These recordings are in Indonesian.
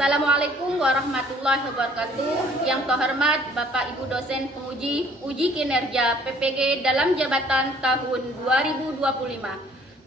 Assalamualaikum warahmatullahi wabarakatuh. Yang terhormat Bapak Ibu dosen penguji uji kinerja PPG dalam jabatan tahun 2025.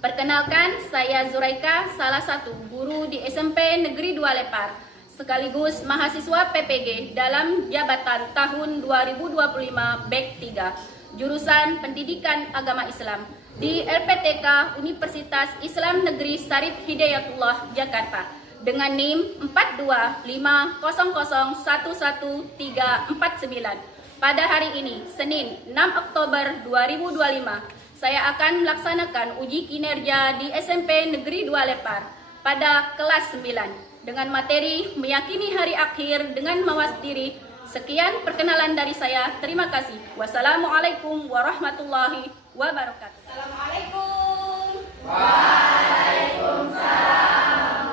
Perkenalkan, saya Zuraika, salah satu guru di SMP Negeri 2 Lepar, sekaligus mahasiswa PPG dalam jabatan tahun 2025 BEK 3, jurusan Pendidikan Agama Islam di LPTK Universitas Islam Negeri Syarif Hidayatullah, Jakarta, dengan NIM 42500111349. Pada hari ini, Senin 6 Oktober 2025, saya akan melaksanakan uji kinerja di SMP Negeri 2 Lepar pada kelas 9 dengan materi meyakini hari akhir dengan mawas diri. Sekian perkenalan dari saya. Terima kasih. Wassalamualaikum warahmatullahi wabarakatuh. Assalamualaikum. Waalaikumsalam.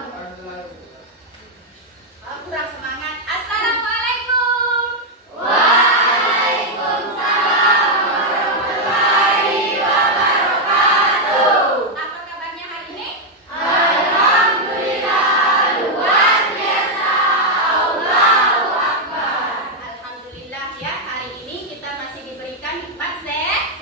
Kurang semangat. Assalamualaikum. Waalaikumsalam warahmatullahi wabarakatuh. Apa kabarnya hari ini? Alhamdulillah, luar biasa. Allahu Akbar. Alhamdulillah ya, hari ini kita masih diberikan nikmat sehat,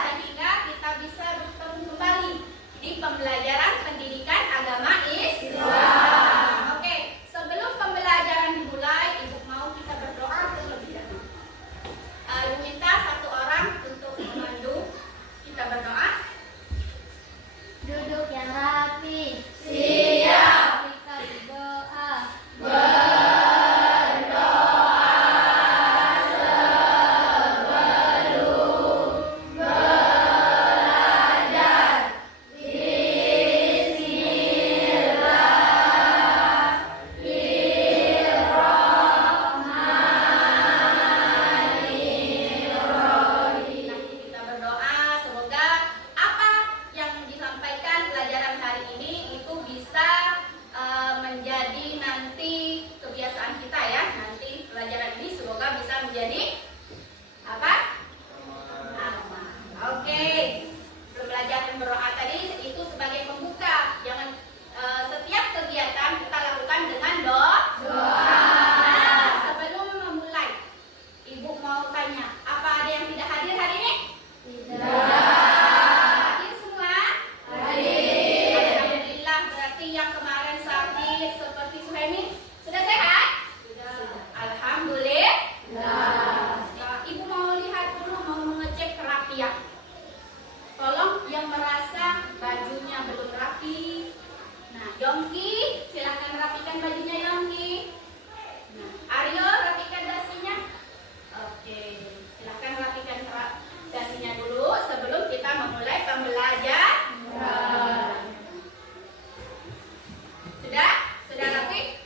sehingga kita bisa bertemu kembali di pembelajaran pendidikan agama Islam. Duduk yang rapi. Siap. Kita berdoa. Berdoa sebelum belajar. Bismillahirrahmanirrahim. Nanti kita berdoa semoga apa yang disampaikan pelajaran hari ini itu bisa menjadi nanti kebiasaan kita ya. Nanti pelajaran ini semoga bisa menjadi apa? Amal. Oke. Sebelum belajar dan berdoa tadi itu sebagai pembuka. Jangan setiap kegiatan kita lakukan dengan doa. Nah, sebelum memulai, Ibu mau tanya, apa ada yang tidak hadir hari ini? Hadir semua? Alhamdulillah, berarti yang kemarin sakit seperti Suhaimi sudah sehat? Alhamdulillah. Ya, Ibu mau lihat dulu, mau mengecek kerapian. Tolong yang merasa bajunya belum rapi. Nah, Yongki, silakan rapikan bajunya Yongki. Nah, Aryo, rapikan dasinya. Oke, silakan rapikan dasinya dulu sebelum kita memulai pembelajaran. Sudah? Sudah rapi?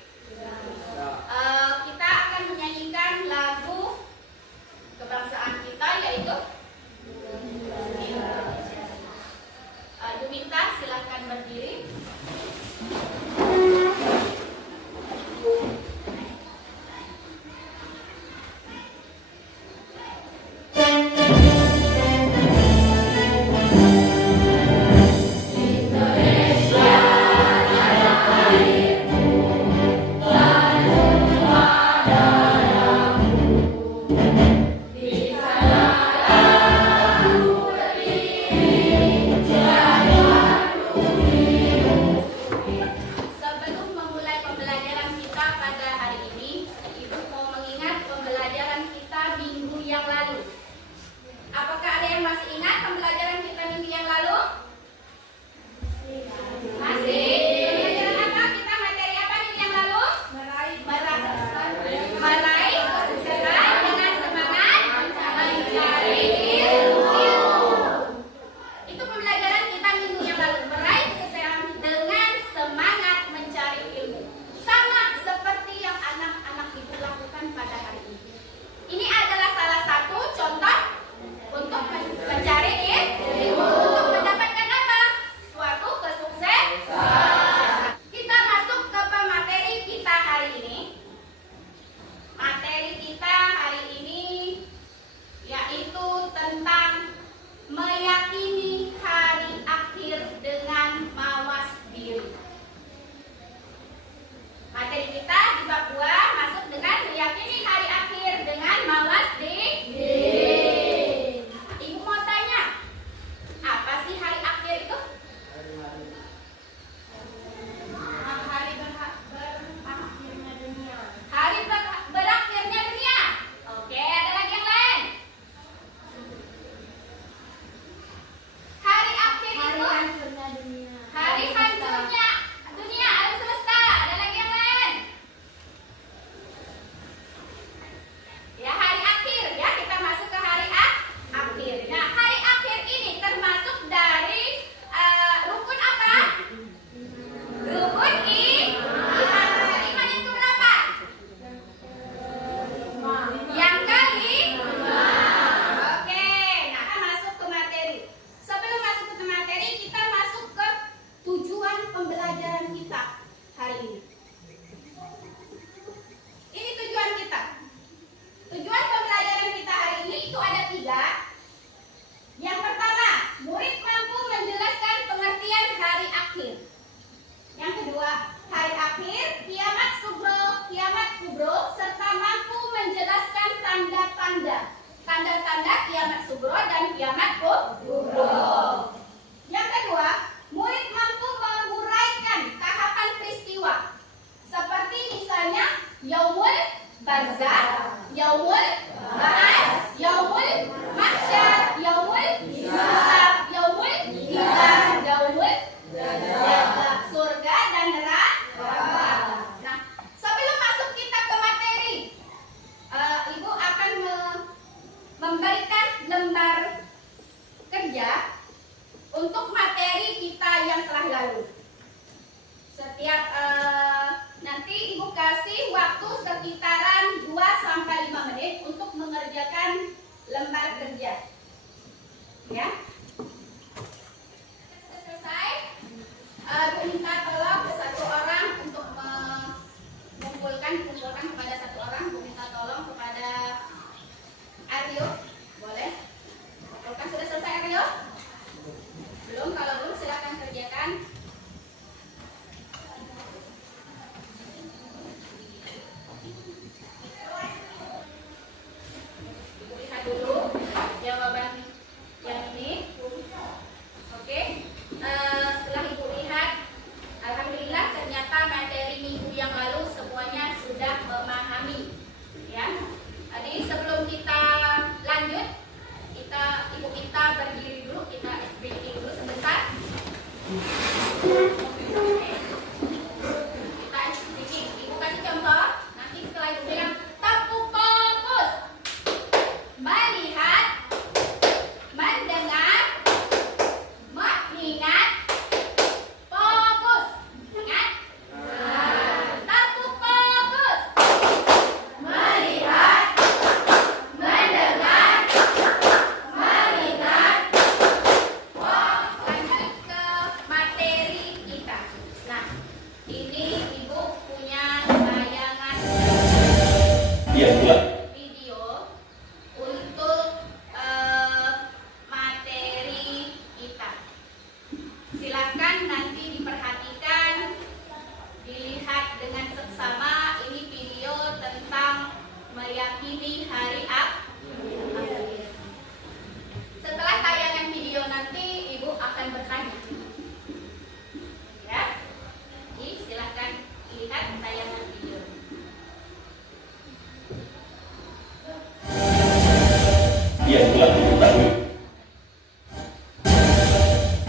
melihat tayangan video.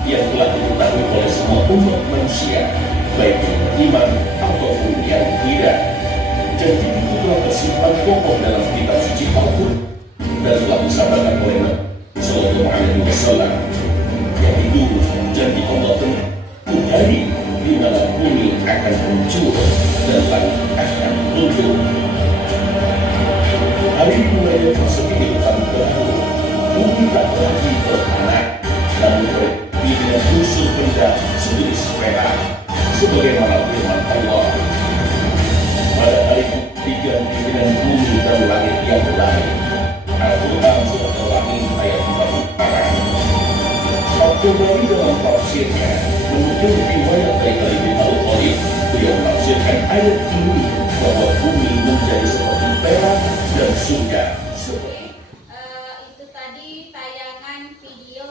Yang telah diketahui oleh semua umat manusia, baik iman ataupun yang tidak. Janji itu telah tersimpan kokoh dalam kitab suci Al-Quran dan telah disampaikan oleh Nabi Sallallahu Alaihi Wasallam. Yang itu janji Allah tentang hari di mana bumi akan muncul dan langit akan runtuh. Hari dimulai fase kehidupan baru. Bumi tak lagi beranak, namun dengan unsur benda sejenis perak, sebagaimana firman Allah. Pada hari diganti dengan bumi dan langit yang lain. Al-Quran surat Al-Rahim ayat 44. Al-Tabari dalam tafsirnya menukil riwayat dari Ali bin Al-Khalid. Beliau menafsirkan ayat ini bahwa bumi menjadi seperti perak dan surga. Itu tadi tayangan video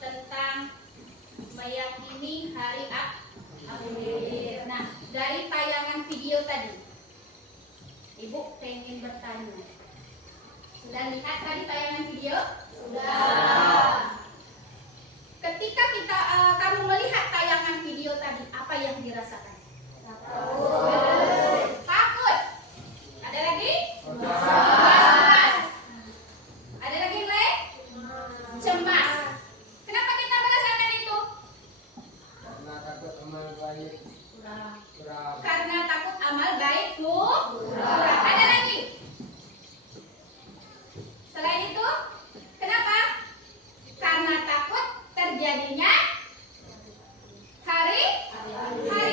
tentang meyakini hari akhir. Nah, dari tayangan video tadi, Ibu pengen bertanya. Sudah lihat tadi tayangan video? Sudah. Ketika kamu melihat tayangan video tadi, apa yang dirasakan? Takut. Ada lagi? Cemas. Ada lagi yang lain? Cemas. Kenapa kita merasakan itu? Karena takut amal baik kurang. Karena takut amal baik kurang. Ada lagi? Selain itu, kenapa? Karena takut terjadinya hari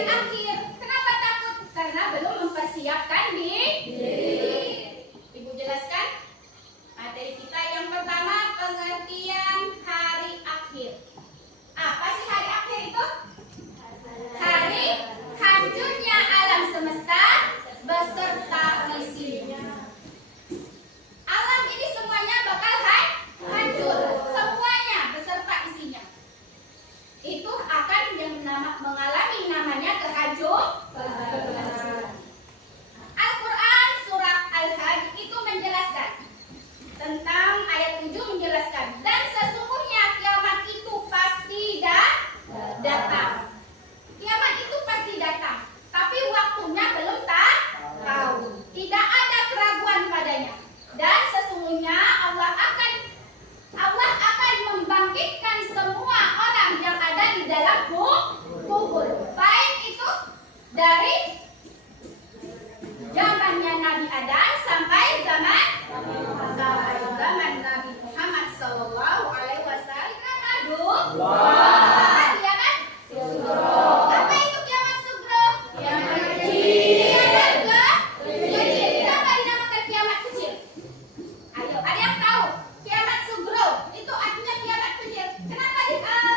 akhir. Kenapa takut? Karena belum mempersiapkan diri. Ibu jelaskan materi kita yang pertama, pengertian hari akhir. Apa sih hari akhir itu? Hari hancurnya alam semesta beserta isinya. Alam ini semuanya bakal hancur, semuanya beserta isinya. Itu akan mengalami namanya kehancuran. Al-Quran surah Al-Hajj itu menjelaskan tentang ayat 7 menjelaskan, dan sesungguhnya kiamat itu pasti datang. Kiamat itu pasti datang, tapi waktunya belum tahu. Tidak ada keraguan padanya. Dan sesungguhnya Allah akan membangkitkan semua orang yang ada di dalam kubur, baik itu dari zamannya Nabi Adam sampai zaman Nabi Muhammad Sallallahu Alaihi Wasallam. Iya kan? Apa itu kiamat sugro? Kiamat kecil. Kenapa dinamakan kiamat kecil? Ayo, ada yang tahu? Kiamat sugro itu artinya kiamat kecil. Kenapa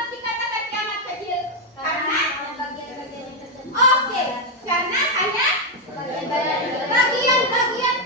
dikatakan kiamat kecil? Karena karena hanya bagian-bagian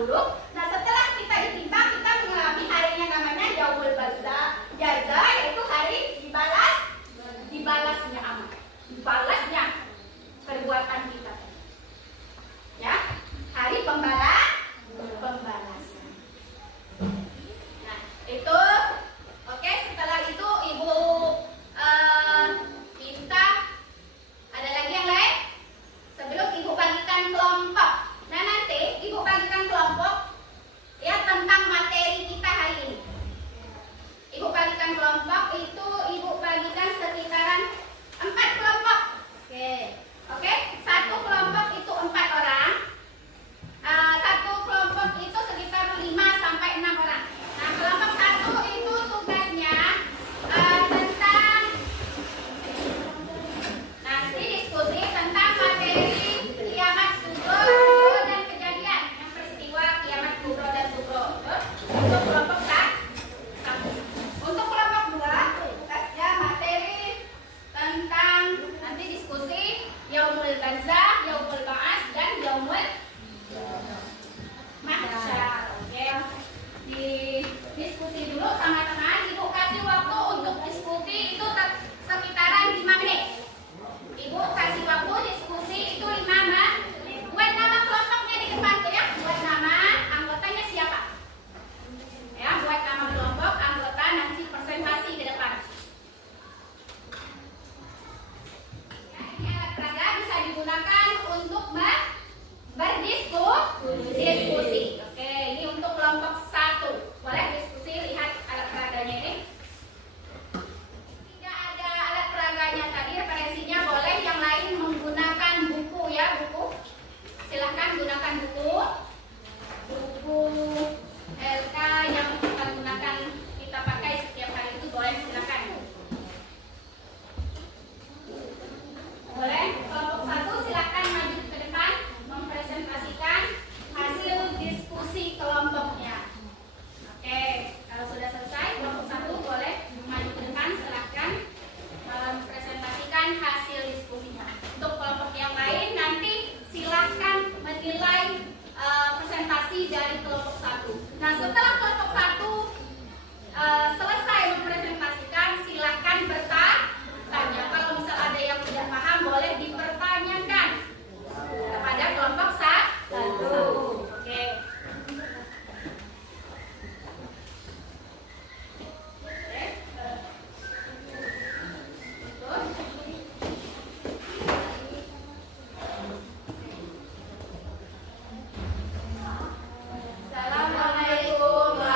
dulu. Nah, setelah kita ditimbang, kita mengalami harinya namanya yaumul jaza, yaitu hari dibalasnya amal, dibalasnya perbuatan kita. Ya, hari pembalasan. Nah, itu oke. Setelah itu Ibu minta ada lagi yang lain sebelum Ibu bagikan kelompok. Nah, nanti Ibu bagikan kelompok ya tentang materi kita hari ini. Ibu bagikan kelompok itu Ibu bagikan sekitaran 4 kelompok. Oke, satu kelompok itu 4 orang. Satu kelompok itu sekitar 5 sampai 6 orang. Nah, kelompok 1 itu tugasnya tentang nanti diskusi tentang materi kiamat sugro dan kejadian yang peristiwa kiamat sugro dan sugro. Untuk kelompok 1. Untuk kelompok 2 tugasnya materi tentang nanti diskusi yaumul barzah, yaumul ba'ats dan yaumul mahsyar. Oke. Di diskusi dulu sama teman. Ibu kasih waktu untuk diskusi itu sekitaran 5 menit. Ibu kasih waktu diskusi itu 5 menit. Buat nama kelompoknya di depan tuh ya. Buat nama anggotanya siapa? Ya, buat nama kelompok anggota nanti presentasi di depan. Ya, ini alat peraga bisa digunakan untuk berdiskusi. Oke, ini untuk kelompok 1. Boleh diskusi, lihat alat peraganya ini. Tidak ada alat peraganya tadi, referensinya boleh yang lain menggunakan buku ya, buku. Silahkan gunakan buku LK yang kita gunakan, kita pakai setiap hari itu boleh, silakan. Boleh, kelompok 1 silakan maju ke depan mempresentasikan hasil diskusi kelompoknya. Oke, kalau sudah selesai kelompok 1 boleh maju ke depan, silakan mempresentasikan hasil diskusinya. Untuk kelompok yang lain nanti silakan menilai presentasi dari kelompok 1. Nah, setelah kelompok 1 selesai mempresentasikan, silakan bertanya. Kalau misal ada yang tidak paham boleh dipertanyakan kepada kelompok 1. Oke. Assalamualaikum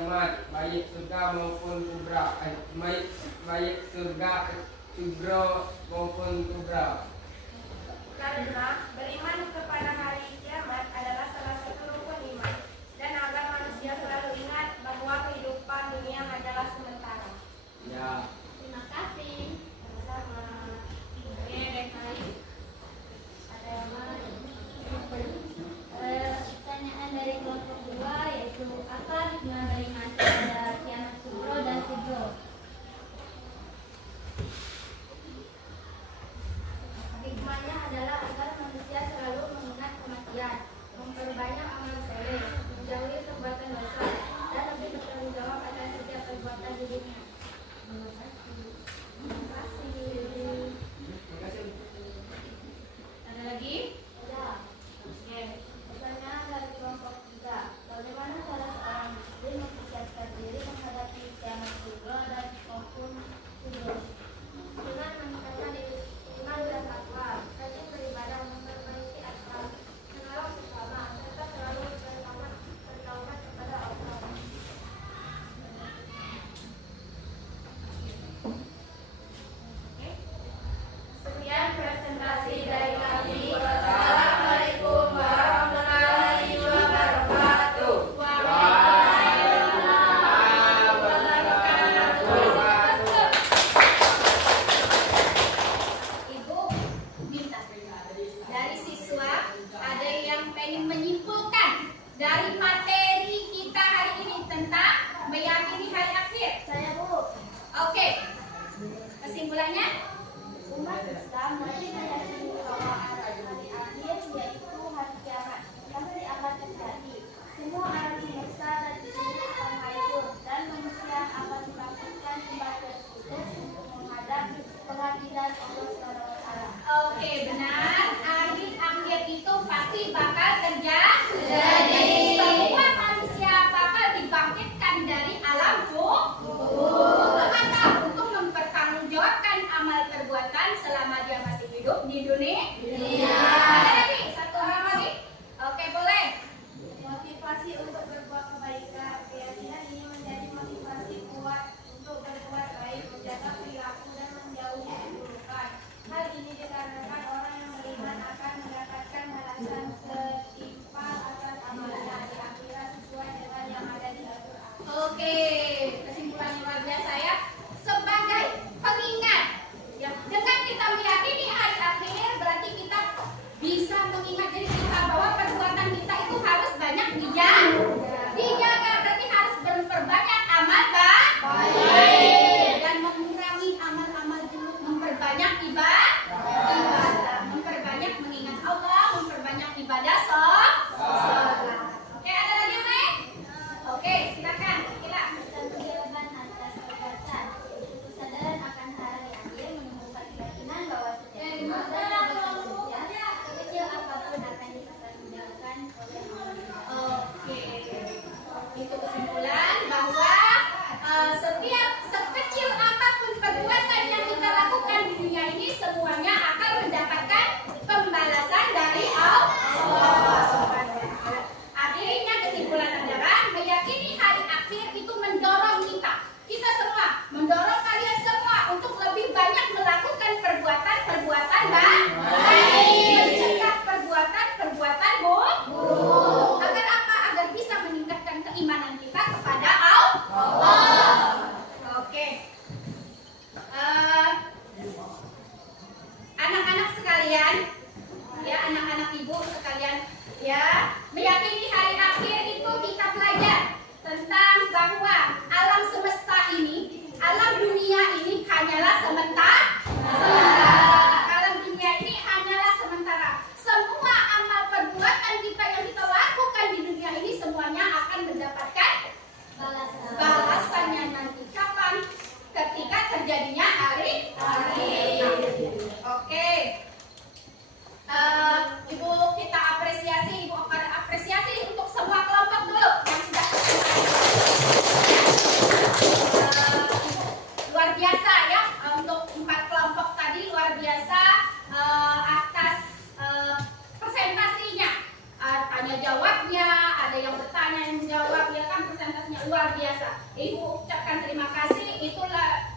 kiamat, baik surga maupun kubra, baik surga kubra maupun kubra. Karena beriman kepada hari kiamat adalah salah satu rukun iman, dan agar manusia selalu ingat bahwa kehidupan dunia adalah sementara. Ya. Terima kasih. Sama-sama. Oke, baik. Ada yang lain? Pertanyaan dari kelompok 2 yaitu apa hikmah beriman kepada kiamat sugro dan kubro? Hikmahnya adalah agar manusia selalu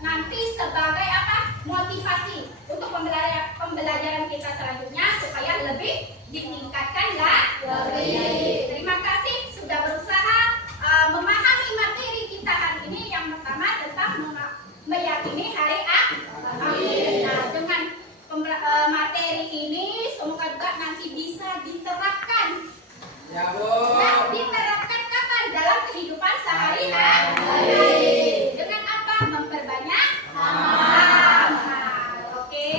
nanti sebagai apa? Motivasi untuk pembelajaran kita selanjutnya supaya lebih ditingkatkan lebih. Terima kasih sudah berusaha memahami materi kita hari ini. Yang pertama tentang meyakini hari akhir. Nah, dengan materi ini semoga juga nanti bisa diterapkan. Ya, Bu. Nah, diterapkan kapan? Dalam kehidupan sehari-hari. Dengan apa? Memperbanyak amal. Oke.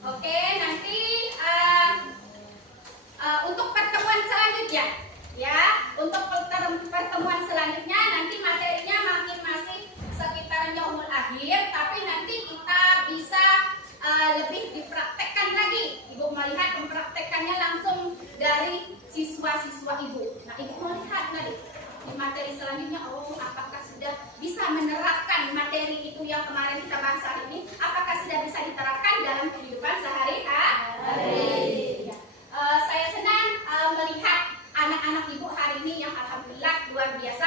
Oke, nanti untuk pertemuan selanjutnya, ya, untuk pertemuan selanjutnya nanti materinya makin masih sekitaran yaumul akhir, tapi nanti kita bisa lebih dipraktekkan lagi. Ibu melihat mempraktekkannya langsung dari siswa-siswa ibu. Nah, ibu melihat tadi di materi selanjutnya, oh apakah sudah bisa menerapkan materi itu yang kemarin kita bahas hari ini, apakah sudah bisa diterapkan dalam kehidupan sehari-hari. Saya senang melihat anak-anak ibu hari ini yang alhamdulillah luar biasa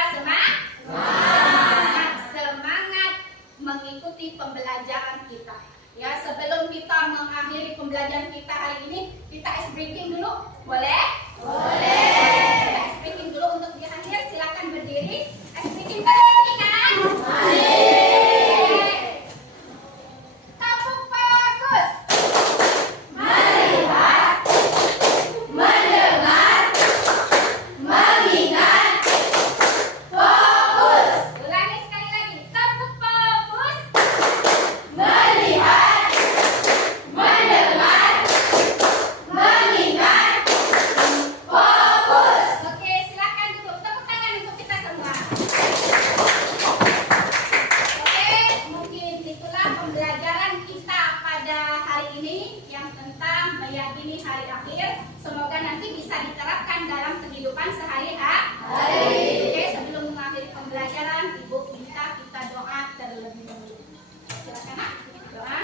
semangat mengikuti pembelajaran kita. Ya, sebelum kita mengakhiri pembelajaran kita hari ini, kita ice breaking dulu, boleh? Boleh. Ice breaking dulu untuk di akhir, silakan berdiri. Ice breaking berdiri kan? Tepuk bagus. Melihat, mendengar, mengingat, fokus. Ulangi sekali lagi. Tepuk fokus. Melihat, mendengar, mengingat, fokus. Oke, silakan duduk. Tepuk tangan untuk kita semua. Oke, mungkin itulah pembelajaran kita pada hari ini yang tentang meyakini hari akhir. Semoga nanti bisa diterapkan dalam kehidupan sehari-hari. Oke, sebelum mengakhiri pembelajaran, Ibu minta kita doa terlebih dahulu. Silakan, doa.